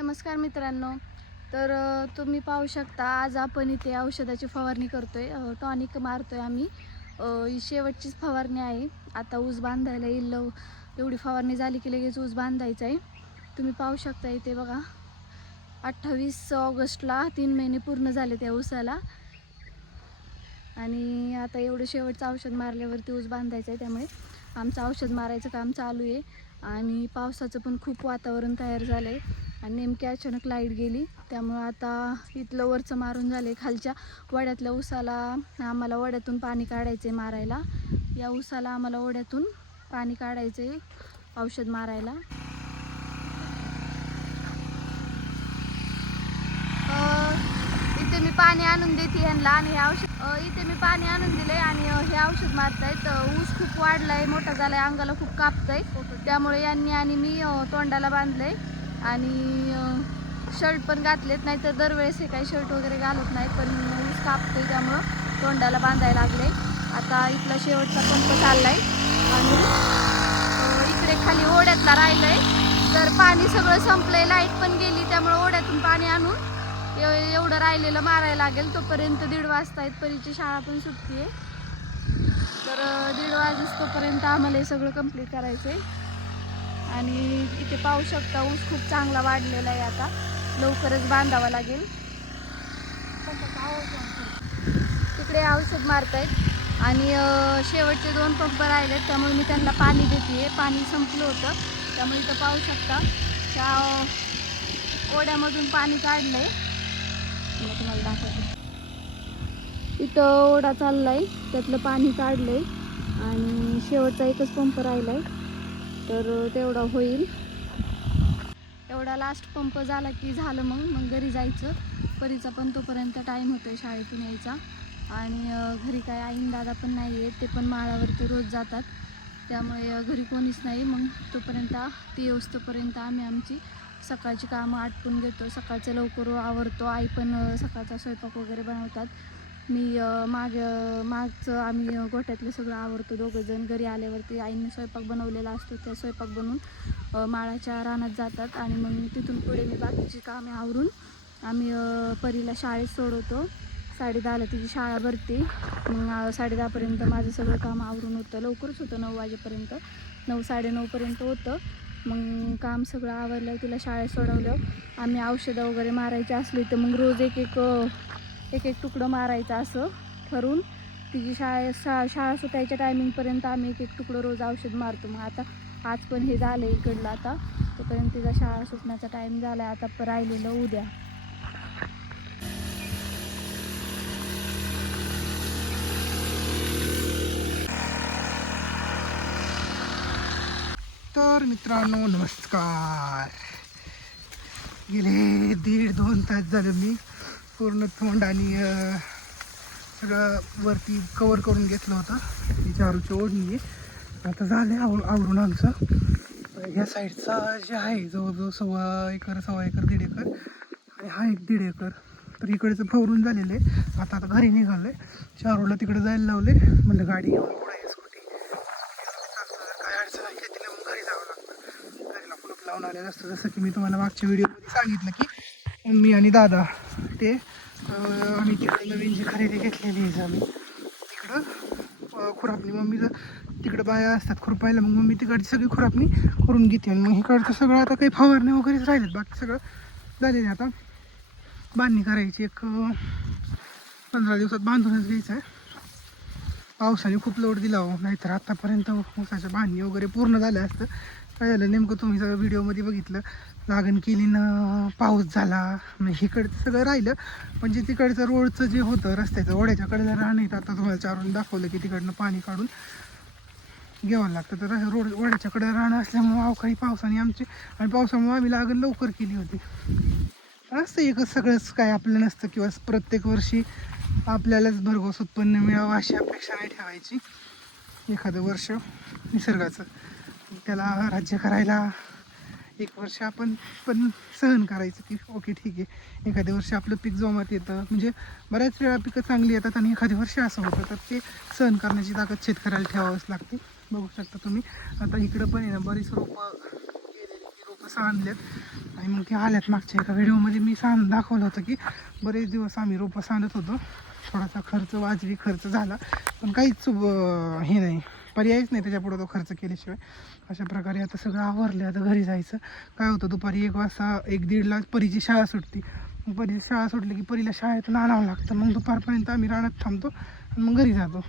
नमस्कार मित्रांनो. तर तुम्ही पाहू शकता आज आपण इथे औषधाची फवारणी करतोय. टॉनिक मारतोय आम्ही. शेवटचीच फवारणी आहे. आता ऊस बांधायला येईल. लव एवढी फवारणी झाली की लगेच ऊस बांधायचा आहे. तुम्ही पाहू शकता इथे बघा. अठ्ठावीस ऑगस्टला तीन महिने पूर्ण झाले त्या ऊसाला. आणि आता एवढं शेवटचं औषध मारल्यावरती ऊस बांधायचं आहे त्यामुळे आमचं औषध मारायचं काम चालू आहे. आणि पावसाचं पण खूप वातावरण तयार झालं आहे आणि नेमकी अचानक लाइट गेली. त्यामुळं आता इथलं वरचं मारून झाले खालच्या वड्यातल्या उसाला आम्हाला वड्यातून पाणी काढायचं आहे मारायला. या ऊसाला आम्हाला वड्यातून पाणी काढायचं आहे औषध मारायला. इथे मी पाणी आणून देते यांना आणि हे औषध. इथे मी पाणी आणून दिले आणि हे औषध मारतायत. ऊस खूप वाढलाय मोठा झालाय अंगाला खूप कापतंय. त्यामुळे यांनी आणि मी तोंडाला बांधलंय. आणि शर्ट पण घातलेत नाही तर दरवेळेस हे काही शर्ट वगैरे घालत नाही पण ऊस कापतोय त्यामुळं तोंडाला बांधायला लागले. आता इथला शेवटचा पंप चाललाय आणि इकडे खाली ओढ्यातला राहिलंय. तर पाणी सगळं संपलंय लाइट पण गेली त्यामुळे ओढ्यातून पाणी आणून एव- एवढं राहिलेलं मारायला लागेल. तोपर्यंत दीड वाजता आहेत परीची शाळा पण सुटते तर दीड वाजेस तोपर्यंत आम्हाला हे सगळं कंप्लीट करायचं आहे आणि इथे पाहू शकता ऊस खूप चांगला वाढलेला आहे आता. लवकरच बांधावा लागेल. तिकडे औषध मारतायत. आणि शेवटचे दोन पंप राहिलेत त्यामुळे मी त्यांना पाणी देते पाणी संपलं होतं. त्यामुळे इथं पाहू शकता. त्या ओढ्यामधून पाणी काढलंय. मी तुम्हाला दाखवते. इथं ओढा चाललाय. त्यातलं पाणी काढलंय. आणि शेवटचा एकच पंप राहिलाय. तर तेवढा होईल. एवढा लास्ट पंप झाला की झालं मग मग घरी जायचं. परीचा पण तोपर्यंत टाईम होतोय शाळेतून यायचा. आणि घरी काय आईन दादा पण नाही आहेत ते पण माळावरती रोज जातात. त्यामुळे घरी कोणीच नाही. मग तोपर्यंत ती येऊस्तोपर्यंत आम्ही आमची सकाळची कामं आटपून घेतो. सकाळचं लवकर आवरतो. आई पण सकाळचा स्वयंपाक वगैरे बनवतात. मी माग मागचं आम्ही गोठ्यातलं सगळं आवडतो दोघंजण घरी आल्यावरती आईने स्वयंपाक बनवलेला असतो. त्या स्वयंपाक बनवून माळाच्या रानात जातात आणि मग तिथून पुढे मी बाकीची कामे आवरून आम्ही परीला शाळेत सोडवतो. साडेदहाला तिची शाळा भरते. मग अं, साडेदहापर्यंत माझं सगळं काम आवरून होतं. लवकरच होतं नऊ वाजेपर्यंत. नऊ साडेनऊपर्यंत होतं. मग काम सगळं आवरलं तिला शाळेत सोडवलं. आम्ही औषधं वगैरे मारायची असली तर मग रोज एक एक एक एक तुकडं मारायचं असं ठरवून तिची शाळा शा शाळा सुटायच्या टायमिंगपर्यंत आम्ही एक एक तुकडं रोज औषध मारतो. मग आता आज पण हे झालं इकडलं आता. तोपर्यंत तिचा शाळा सुटण्याचा टाईम झाला आहे आता राहिलेलं उद्या. तर मित्रांनो नमस्कार. गेले दीड दोन तास झालं मी. पूर्ण तोंड आणि सगळं वरती कवर करून घेतलं होतं. ती चारूची ओढणी आहे. आता आहे आव आवरून आमचं. या साईडचा जे आहे जवळजवळ सव्वा एकर सव्वा एकर दीड एकर. आणि हा एक दीड एकर. तर इकडचं फवरून झालेलं आहे. आता आता घरी निघालं आहे चारूला तिकडे जायला लावले म्हणलं गाडी घेऊन पुढे आहे स्कूटी काय अडचण आहे तर तिला मग घरी जावं लागतं. घरीला कुलूप लावून आलेलं असतं. जसं की मी तुम्हाला मागच्या व्हिडिओमध्ये सांगितलं की मम्मी आणि दादा ते आम्ही तिकडे नवीन जी खरेदी घेतलेली आहे आम्ही तिकडं अं, खुरापणी. मम्मीचं तिकडं बाया असतात खुरपायला मग मम्मी तिकडची सगळी खुरापणी करून घेते. आणि मग इकडचं सगळं आता काही फवारणी वगैरेच राहिलेत बाकी सगळं झालेलं आहे आता. बांधणी करायची एक पंधरा दिवसात बांधूनच घ्यायचं आहे. पावसाने खूप लोड दिला हो नाहीतर आत्तापर्यंत ऊसाच्या बांधणी वगैरे पूर्ण झाल्या असतं. काय झालं? नेमकं तुम्ही सगळं व्हिडिओमध्ये बघितलं. लागण केली ना पाऊस झाला. मग इकडचं सगळं राहिलं. पण जे तिकडचं रोडचं जे होतं रस्त्याचं ओढ्याच्या कडेला राहणं येतं आता तुम्हाला चारून दाखवलं की तिकडनं पाणी काढून घ्यावं लागतं. तर रोड ओढ्याच्याकडे राहणं असल्यामुळं अवकाळी पावसाने आमची आणि पावसामुळे आम्ही लागण लवकर केली होती. असतं एकच सगळंच काय आपलं नसतं किंवा प्रत्येक वर्षी आपल्यालाच भरघोस उत्पन्न मिळावं अशी अपेक्षा नाही ठेवायची. एखादं वर्ष निसर्गाचं. त्याला राज्य करायला एक वर्ष आपण पण सहन करायचं की ओके ठीक आहे. एखाद्या वर्षी आपलं पीक जोमात येतं. म्हणजे बऱ्याच वेळा पिकं चांगली येतात आणि एखाद्या वर्षी असं होतं. तर ते सहन करण्याची ताकद शेतकऱ्याला ठेवावंच लागते. बघू शकता तुम्ही. आता इकडं पण आहे ना बरीच रोपं गेलेली रोपं कसं आणि मग ते आल्यात मागच्या एका व्हिडिओमध्ये. मी सांग दाखवलं होतं की बरेच दिवस आम्ही रोपं सांडत होतो. थोडासा खर्च वाजवी खर्च झाला. पण काहीच हे नाही. पर्यायच नाही त्याच्यापुढं तो खर्च केल्याशिवाय. अशा प्रकारे आता सगळं आवरलं आता घरी जायचं. काय होतं दुपारी एक वाजता एक दीडला परीची शाळा सुटती. मग परीची शाळा सुटली की परीला शाळेतून आणावं लागतं. मग दुपारपर्यंत आम्ही रानात थांबतो आणि मग घरी जातो.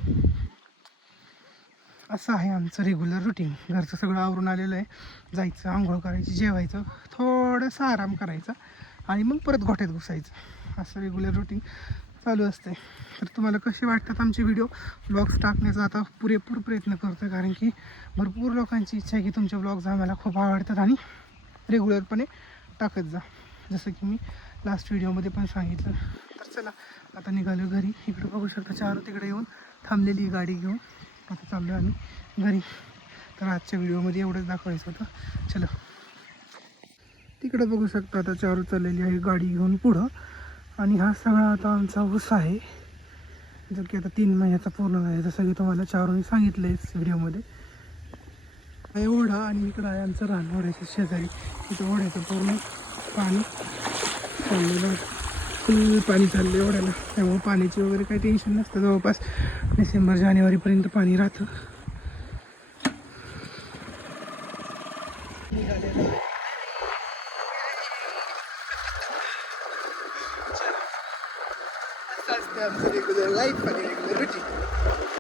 असं आहे आमचं रेग्युलर रुटीन घरचं सगळं आवरून आलेलं आहे. जायचं आंघोळ करायची जेवायचं. थोडंसं आराम करायचा. आणि मग परत गोठ्यात घुसायचं. असं रेग्युलर रुटीन चालू असते. तर तुम्हाला कसे वाटतात आमचे व्हिडिओ ब्लॉग्स टाकण्याचा आता पुरेपूर प्रयत्न करतो आहे कारण की भरपूर लोकांची इच्छा आहे की तुमचे ब्लॉग्स आम्हाला खूप आवडतात आणि रेग्युलरपणे टाकत जा. जसं की मी लास्ट व्हिडिओमध्ये पण सांगितलं. तर चला आता निघालो घरी. इकडे बघू शकता चार तिकडे येऊन थांबलेली गाडी घेऊन. आता चाललो आम्ही घरी. तर आजच्या व्हिडिओमध्ये एवढंच दाखवायचं होतं. चला. तिकडं बघू शकता आता चारू चाललेली आहे गाडी घेऊन पुढं. आणि हा सगळा आता आमचा ऊस आहे. जो की आता तीन महिन्याचा पूर्ण आहे. जसं की तुम्हाला चारून सांगितलं आहे व्हिडिओमध्ये. आहे ओढा आणि इकडं आहे आमचं रान ओढ्याच्या शेजारी. इथं ओढ्याचं पूर्ण पाणी चाललेलं फुल पाणी चाललं आहे ओढ्याला. त्यामुळे पाण्याची वगैरे काही टेन्शन नसतं. जवळपास डिसेंबर जानेवारीपर्यंत पाणी राहतं. रेग्युलर लाईफ आणि रेग्युलर रुटीन